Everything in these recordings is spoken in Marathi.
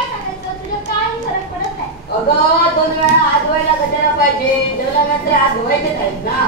काय सांगायचं, तुझ्या काही फरक पडत नाही. अगं 2 वेळा हात धुवायला कशाला पाहिजे, जेवल्यानंतर हात धुवायचेच आहेत ना.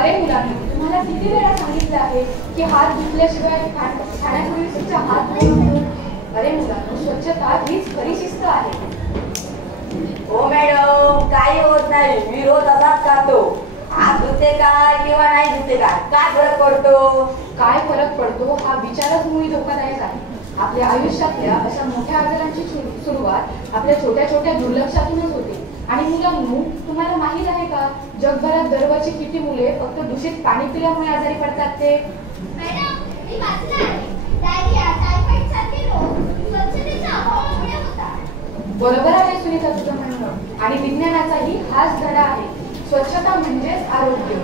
अरे मुलांनी तुम्हाला किती वेळा सांगितलं आहे की हात धुतल्याशिवाय खाण्यापूर्वी तुमचा हात धुवून. अरे मुलांनो, स्वच्छता हीच खरी शिस्त आहे. हो मॅडम, काही होत नाही, मी रोज असाच खातो. हात धुते काय किंवा नाही धुते काय फरक पडतो? काय फरक पडतो हा विचारच मुळी धोकादायक आहे. आपल्या आयुष्यातल्या अशा मोठ्या आजारांची सुरुवात आपल्या छोट्या छोट्या दुर्लक्षातूनच होते. आणि मुलांनो, तुम्हाला माहित आहे का, जगभरात दरवर्षी किती मुले फक्त दूषित पाणी पिल्यामुळे आजारी पडतात ते? मॅडम, मी वाचलं आहे. डायरिया, टायफॉइड सारखे रोग स्वच्छतेच्या अभावामुळे होतात. बरोबर आहे सुनीता तुझं म्हणणं. आणि विज्ञानाचाही हाच धडा आहे. स्वच्छता म्हणजेच आरोग्य.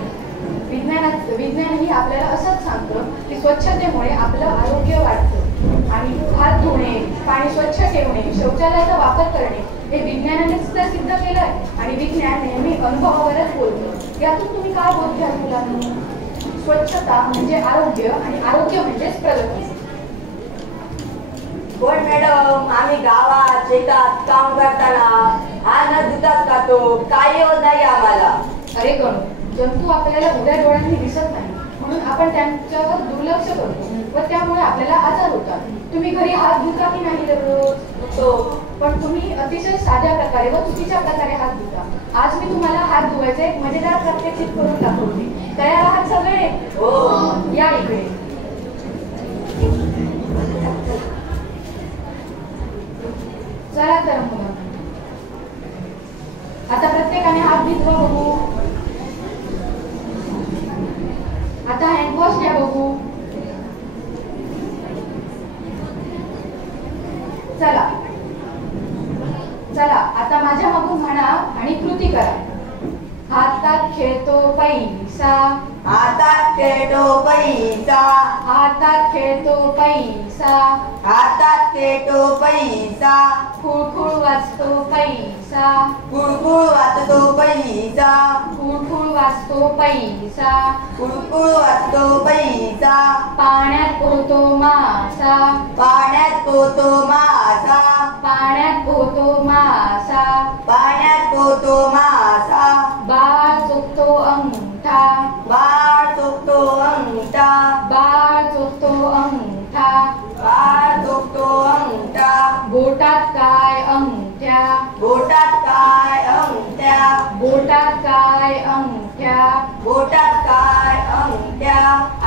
विज्ञानही आपल्याला असंच सांगतं की स्वच्छतेमुळे आपलं आरोग्य वाढतं. आणि हात धुणे, पाणी स्वच्छ ठेवणे, शौचालयाचा वापर करणे हे विज्ञानाने सुद्धा सिद्ध केलंय. आणि विज्ञान नेहमी अनुभवावरच बोलतं. यातून तुम्ही काय बोध घ्याल मुलांनी? स्वच्छता म्हणजे आरोग्य आणि आरोग्य म्हणजेच प्रगती. पण मॅडम, आम्ही गावात शेतात काम करताना हात न धुताच खातो, काही होत नाही आम्हाला. अरे गणू, जंतू आपल्याला उघड्या डोळ्यांनी दिसत नाही म्हणून आपण त्यांच्यावर दुर्लक्ष करतो व त्यामुळे आपल्याला आजार होतात. तुम्ही घरी हात धुता की नाही दररोज? पण तुम्ही अतिशय साध्या प्रकारे व चुकीच्या प्रकारे हात धुता. आज मी तुम्हाला हात धुवायचे एक मजेदार प्रात्यक्षिक करून दाखवते. तयार आहात सगळे? हो. या इकडे. चला तर मुलं, आता प्रत्येकाने हात धुतला बघू. आता हँडवॉश घ्या बघू. चला चला, आता माझ्या मागून म्हणा आणि कृती करा. हातात खेळतो पैसा, हातात खेळतो पैसा, हातात खेळतो पैसा, हातात खेळतो पैसा, खुळखुळ वाचतो पैसा, कुळकुळ वाचतो पैसा, खुळखुळ वाचतो पैसा, कुळकुळ वाचतो पैसा, पाण्यात पोहतो मासा, पाण्यात पोहतो मासा, पाण्यात पोहतो मासा, पाण्यात पोहतो मासा, बाळ चोखतो अंगठा, बाळ चोखतो अंगठा, बाळ चोखतो अंगठा, बाळ चोखतो अंगठा, बोटात काय अंगठ्या, बोटात काय अंगठ्या, बोटात काय अंगठ्या, बोटात काय अंगठ्या,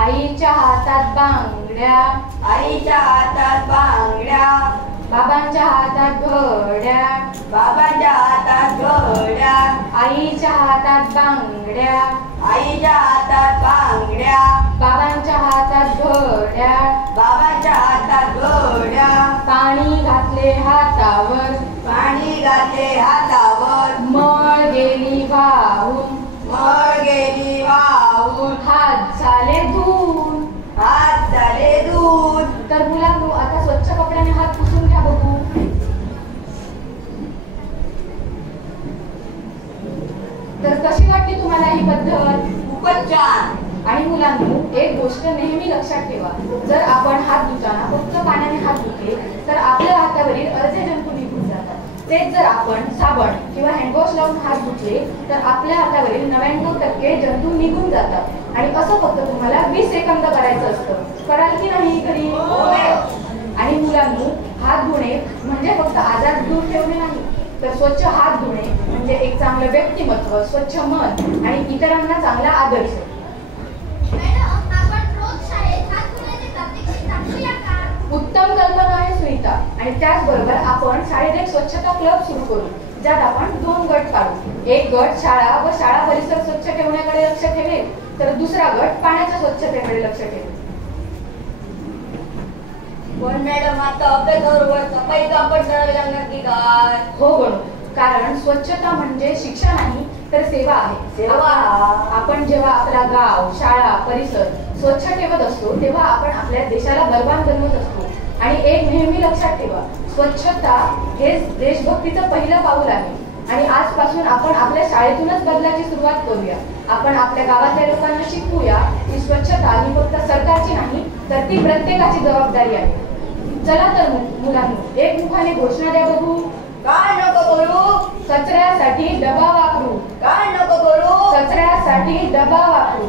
आईच्या हातात बांगड्या, आईच्या हातात बांगड्या, बाबांच्या हातात घड्या, बाबांच्या हातात घड्या, आईच्या हातात बांगड्या, आईच्या हातात बांगड्या, बाबांच्या हातात घड्या, बाबांच्या हातात घड्या, पाणी घातले हातावर, पाणी घातले हातावर, मळ गेली वाहून, मळ गेली वाहून, हात झाले धुवून. हात झाले दूध. तर मुलांनो, आता स्वच्छ कपड्याने हात पुसून घ्या बघू. तर कशी वाटली तुम्हाला ही पद्धत? खूपच छान. आणि मुलांनो, एक गोष्ट नेहमी लक्षात ठेवा, जर आपण हात धुताना फक्त पाण्याने हात धुतले तर आपल्या हातावरील अर्धे जंतू निघून जातात. तेच जर आपण साबण किंवा हँडवॉश लावून हात धुतले तर आपल्या हातावरील 99% जंतू निघून जातात. आणि असं फक्त तुम्हाला 20 सेकंद करायचं असतं. कराल की नाही घरी? आणि मुलांनो, हात धुणे म्हणजे फक्त आजार दूर ठेवणे नाही, तर स्वच्छ हात धुणे म्हणजे एक चांगलं व्यक्तिमत्व, स्वच्छ मन आणि इतरांना चांगला आदर्श. मॅडम, आपण रोज शाळेत हात धुण्याचे प्रात्यक्षिक दाखवूया का? उत्तम कल्पना आहे सुनीता. आणि त्याचबरोबर आपण शाळेत एक स्वच्छता क्लब सुरू करू, ज्यात आपण 2 गट काढू. एक गट शाळा व शाळा परिसर स्वच्छ ठेवण्याकडे लक्ष ठेवेल, तर दुसरा गट पाण्याच्या स्वच्छतेकडे लक्ष ठेवेल. पण मॅडम, आता अभ्यासाबरोबर सफाई काम पण करावी लागणार की काय? हो गणू, कारण स्वच्छता म्हणजे शिक्षा नाही तर सेवा आहे. सेवा? आपण जेव्हा आपला गाव, शाळा, परिसर स्वच्छ ठेवत असतो तेव्हा आपण आपल्या देशाला बलवान बनवत असतो. आणि एक नेहमी लक्षात ठेवा, स्वच्छता हेच देशभक्तीचं पहिलं पाऊल आहे. आणि आजपासून आपण आपल्या शाळेतूनच बदलाची सुरुवात करूया. आपण आपल्या गावातल्या लोकांना शिकवूया की स्वच्छता ही फक्त सरकारची नाही तर ती प्रत्येकाची जबाबदारी आहे. चला तर मुलांनो, एकमुखाने घोषणा द्या बघू. काय नको करू? कचऱ्यासाठी डबा वापरू. काय नको करू? कचऱ्यासाठी डबा वापरू.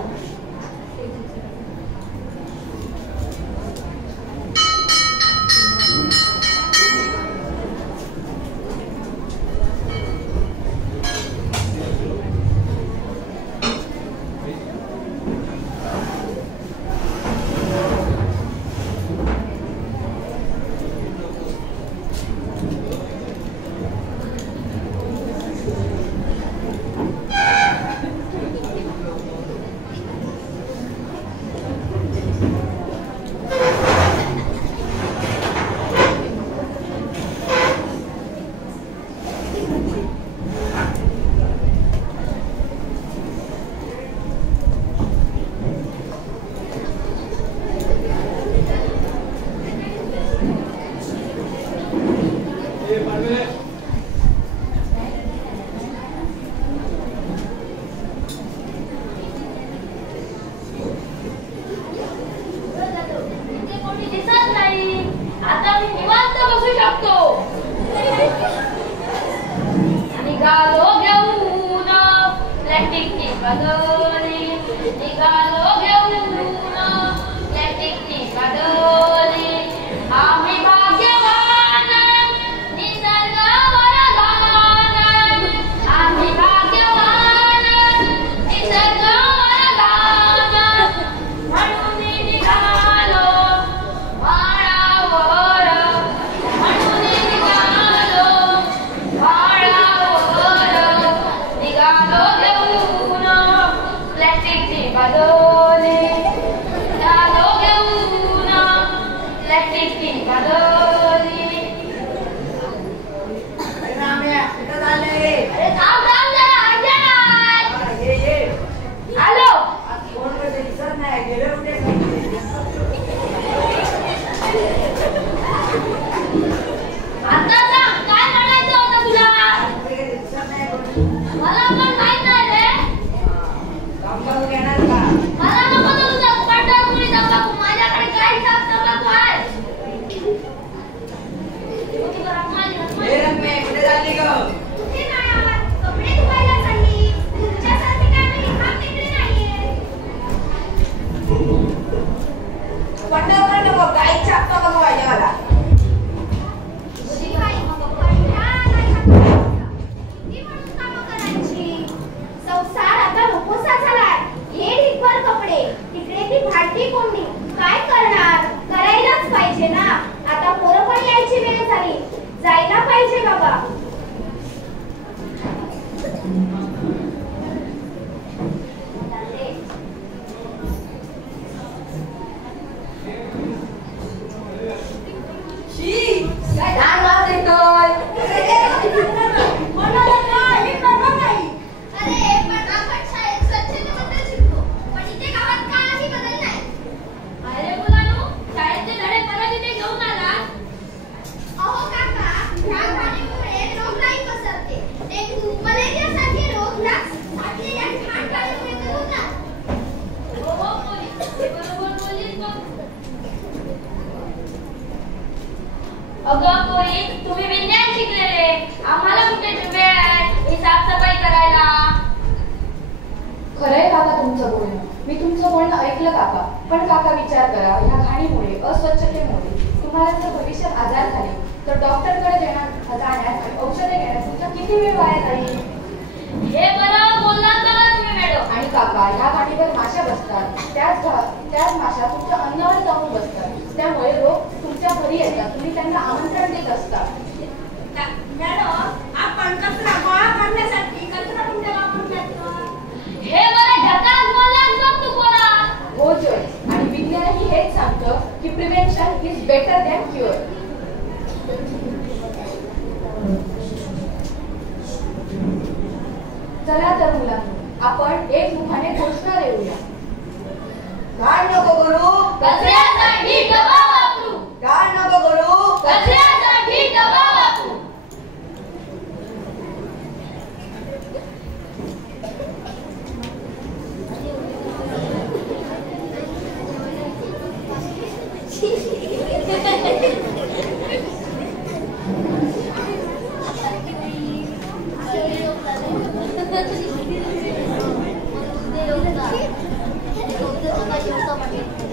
चला तर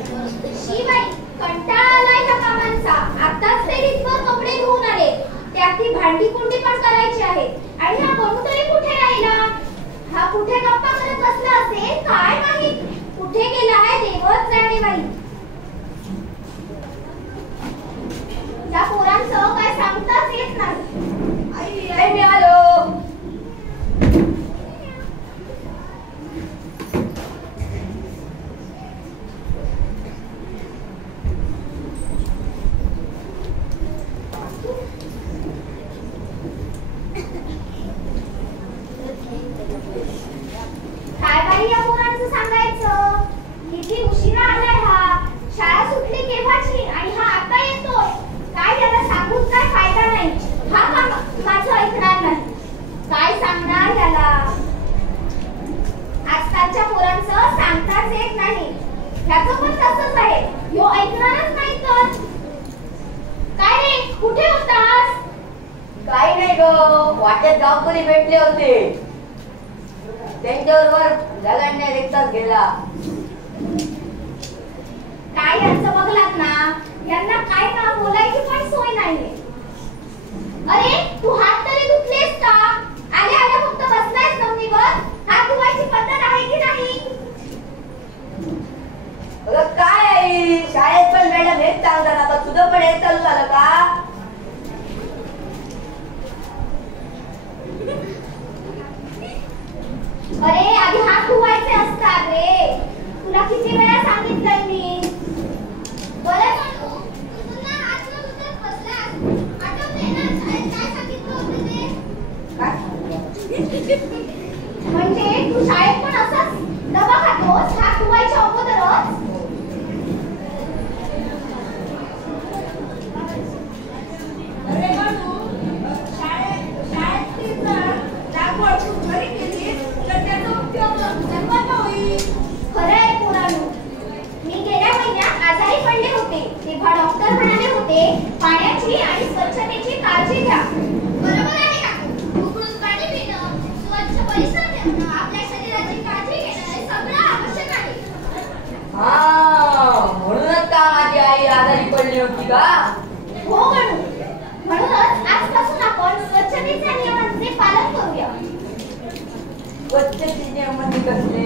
शिवाय कंटाळा आलाय ह्या कामांचा. आताच ते रीतभर कपडे धुवून आले. त्यात ती भांडी कुंडी पण करायची आहेत. आणि हा बनू तरी कुठे राहिला? हा कुठे गप्पा करत बसला असेल काय माहित. कुठे गेलाय देवच जाणे बाई. या पोरांचं काय सांगताच येत नाही. आई मी आलो. काय बाई या पोरांचं सांगायचं. किती उशिरा आलाय हा. शाळा सुटली केव्हाची आणि हा आता येतोय. काय याला सांगून काय फायदा नाही. हा माझं ऐकणार नाही. काय सांगणार याला. आजकालच्या पोरांचं सांगताच येत नाही. ह्याचं पण तसंच आहे. ह्यो ऐकणारच नाही तर. काय रे कुठे होतास? काही नाही ग, वाटेत गावकरी भेटले होते. त्यांच्याबरोबर झगडण्यात एक तास गेला. काय यांचं बघलात ना. यांना काय ना बोलायची पण सोय नाहीये. अरे तू हात तरी धुतलेस का? आल्या आल्या फक्त बसलायस नवनीवर. हात धुवायची पद्धत आहे की नाही? अगं काय आई, शाळेत पण मॅडम हेच सांगतात. आता तुझं पण हेच चालू झालं का? अरे आधी हात धुवायचे असतात रे. तुला किती वेळा सांगितलंय मी. बरं म्हणू तुला हात न धुताच बसलास. आठवतंय ना शाळेत काय सांगितलं होतं ते? म्हणजे तू शाळेत पण असंच डबा खातोस हात धुवायच्या अगोदरच? अरे म्हणू शाळेत तीच लागवड तू घरी केली तर त्याचा उपयोग सर्वांना होईल. खरंय पोरांनो. मी गेल्या महिन्यात आजारी पडले होते. तेव्हा डॉक्टर म्हणाले होते पाण्याची आणि स्वच्छतेची काळजी घ्या. बरोबर आहे का? उकळून पाणी पिणं, स्वच्छ परिसर ठेवणं, आपल्या शरीराची काळजी घेणं हे सगळं आवश्यक आहे. हा म्हणूनच का माझी आई आजारी पडली होती का? हो म्हणू. म्हणूनच आजपासून आपण स्वच्छतेच्या नियमांचे पालन करूया. स्वच्छतेचे नियम म्हणजे कसले?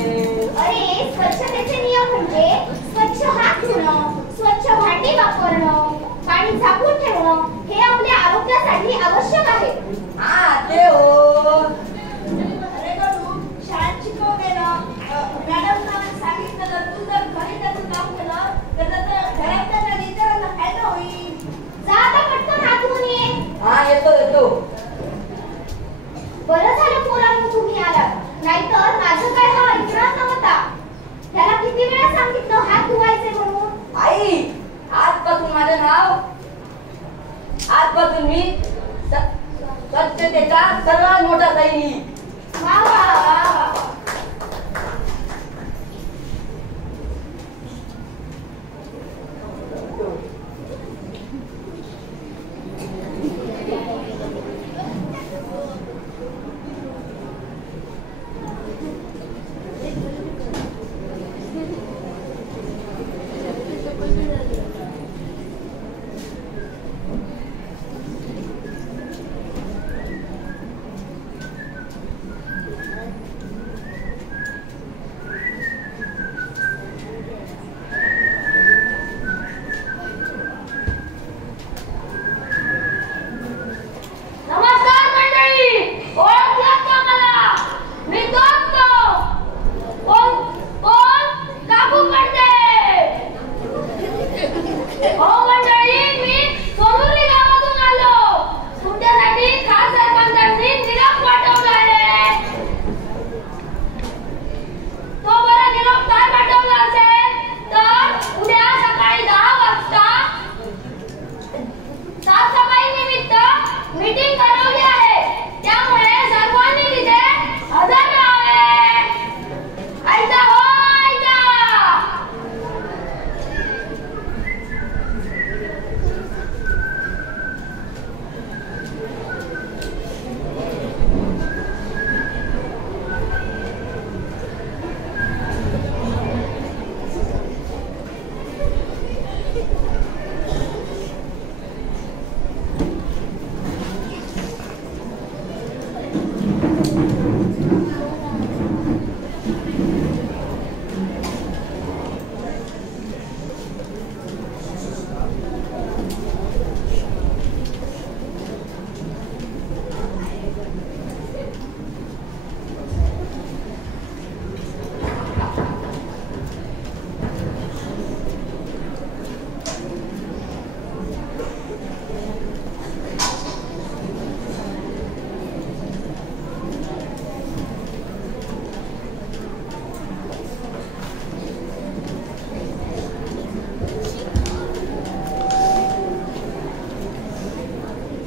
अरे स्वच्छतेचे नियम म्हणजे स्वच्छ हात धुणं, स्वच्छ भांडी वापरणं, पाणी झाकून ठेवणं हे आपल्या आरोग्यासाठी आवश्यक आहे. हा ते हो. अरे गडू शाळेत शिकवलेलं मॅडमनं सांगितलं तू जर घरी त्याचं काम केलं तर घरातल्या इतरांना फायदा होईल. जा आता पटकन हात धुवून ये. हा येतो. बरं झालं पोरांनो तुम्ही आलात. नाहीतर माझं काय हा ऐकणार नव्हता. त्याला किती वेळा सांगितलं हात धुवायचे म्हणून. आई आजपासून माझं नाव, आजपासून मी स्वच्छतेचा सर्वात मोठा सैनिक. वा वा वा वा.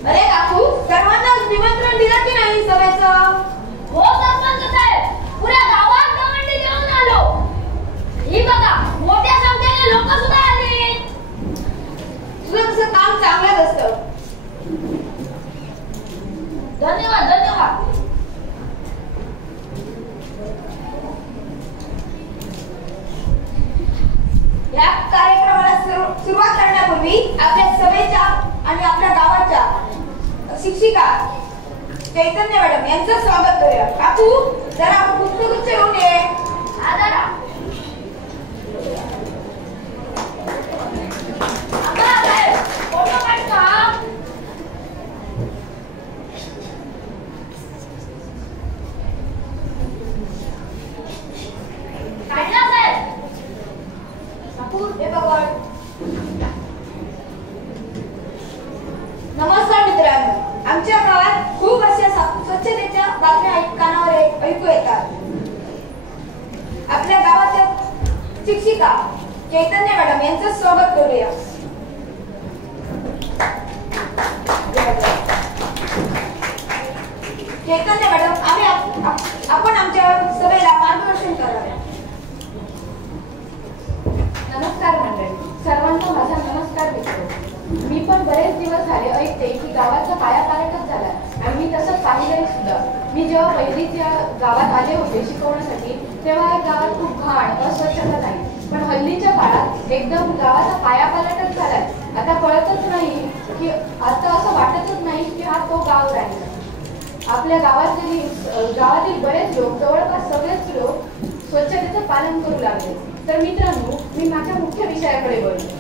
अरे काकू, सर्वांना निमंत्रण दिलं की नाही सभेचं? हो सरपंच साहेब, पुऱ्या गावात दवंडी घेऊन आलो. ही बघा, मोठ्या संख्येने लोक सुद्धा आले. तुझं कसं काम चांगलंच असतं. धन्यवाद धन्यवाद. या कार्यक्रमाला सुरुवात करण्यापूर्वी आपल्या सभेच्या आणि आपल्या गावाच्या शिक्षिका चैतन्य मॅडम यांचं स्वागत करूया. काकू, जरा पुष्पगुच्छ घेऊन ये. आदरा. आबा साहेब, फोटो काढता. काढला साहेब. काकू, हे बघा. नमस्कार मित्रांनो, आमच्या गावात खूप अशा स्वच्छतेच्या बातम्या कानावर ऐकू येतात. आपल्या गावाच्या शिक्षिका चैतन्य मॅडम यांचं स्वागत करूया. चैतन्य मॅडम, आपण आमच्या सभेला मार्गदर्शन करावे. नमस्कार मंडळी, सर्वांना माझा नमस्कार देतो. मी पण बरेच दिवस झाले ऐकते की गावाचा कायापालटच झाला आणि मी तसंच पाहिलंय सुद्धा. मी जेव्हा पहिलीच या गावात आले होते शिकवण्यासाठी, तेव्हा या गावात खूप घाण अस्वच्छता नाही, पण हल्लीच्या काळात एकदम गावाचा कायापालटच झालाय. आता कळतच नाही की आता असं वाटतच नाही की हा तो गाव राहिला. आपल्या गावातील बरेच लोक, जवळपास सगळेच लोक स्वच्छतेचं पालन करू लागले. तर मित्रांनो, मी माझ्या मुख्य विषयाकडे वळतो.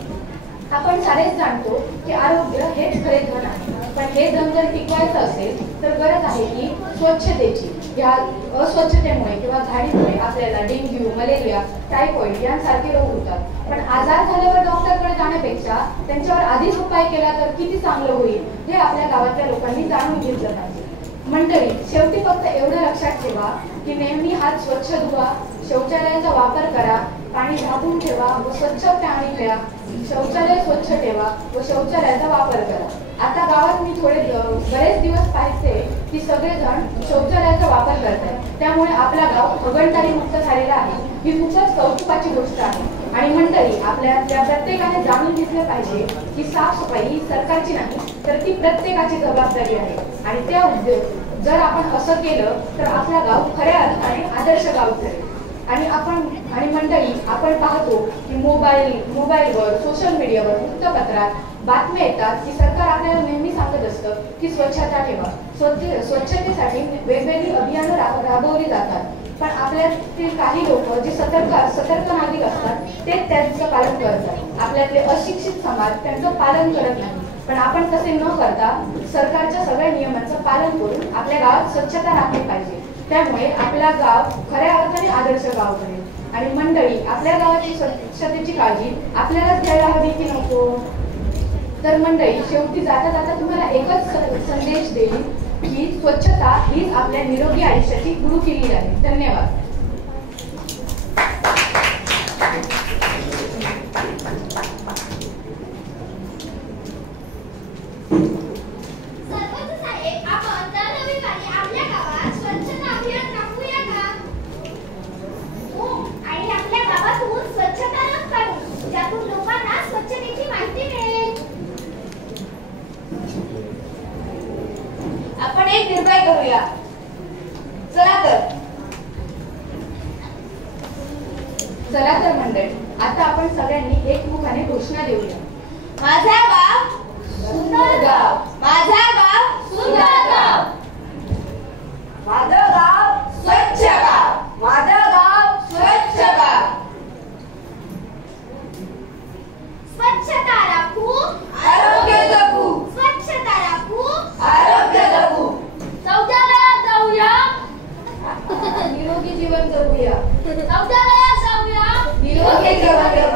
आपण सारेच जाणतो की आरोग्य हेच खरे धन आहे, पण हे धन जर टिकवायचं असेल तर गरज आहे की स्वच्छतेची. या अस्वच्छतेमुळे किंवा घाणीमुळे आपल्याला डेंग्यू, मलेरिया, टायफॉइड यांसारखे रोग होतात. पण आजार झाल्यावर डॉक्टरकडे जाण्यापेक्षा त्यांच्यावर आधीच उपाय केला तर किती चांगलं होईल, हे आपल्या गावातल्या लोकांनी जाणून घेतलं पाहिजे. मंडळी, शेवटी फक्त एवढं लक्षात ठेवा की नेहमी हात स्वच्छ धुवा, शौचालयाचा वापर करा, पाणी झाकून ठेवा व स्वच्छ पाणी प्या, शौचालय स्वच्छ ठेवा व शौचालयाचा वापर करा. आता गावात मी बरेच दिवस पाहिजे की सगळेजण शौचालयाचा वापर करतात, त्यामुळे आपला गाव हगणदारी मुक्त झालेला आहे. ही खूपच कौतुकाची गोष्ट आहे. आणि मंडळी, आपल्या प्रत्येकाने जाणून घेतलं पाहिजे की साफसफाई ही सरकारची नाही, तर ती प्रत्येकाची जबाबदारी आहे. आणि त्या जर आपण असं केलं तर आपला गाव खऱ्या अर्थाने आदर्श गाव ठरेल. आणि मंडळी, आपण पाहतो की मोबाईलवर, सोशल मीडियावर, वृत्तपत्रात बातम्या येतात की सरकार आपल्याला नेहमी सांगत असतं की स्वच्छता ठेवा. स्वच्छतेसाठी वेगवेगळी अभियानं राबवली जातात, पण आपल्यातील काही लोक जे सतर्क नागरिक असतात ते त्यांचं पालन करतात. आपल्यातले अशिक्षित समाज त्यांचं पालन करत नाही. पण आपण तसे न करता सरकारच्या सगळ्या नियमांचं पालन करून आपल्या गावात स्वच्छता राखली पाहिजे. त्यामुळे आपला गाव खऱ्या अर्थाने आदर्श गाव बनेल. आणि मंडळी, आपल्या गावाची स्वच्छतेची काळजी आपल्यालाच घ्यायला हवी की नको? तर मंडळी, शेवटी जाता जाता तुम्हाला एकच संदेश देईल की स्वच्छता हीच आपल्या निरोगी आयुष्याची गुरुकिल्ली आहे. धन्यवाद. सरपंच साहेब, आपण दर रविवारी आपल्या गावात स्वच्छता अभियान राबवूया का? हो, आणि आपल्या गावातून स्वच्छता रथ काढू, ज्यातून लोकांना स्वच्छतेची माहिती मिळेल. आपण एक निर्णय करूया. चला तर मंडळी, आता आपण सगळ्यांनी एकमुखाने घोषणा देऊया. माझा गाव सुंदर गाव, माझा गाव सुंदर गाव, माझं गाव जाऊया. निरोगी जीवन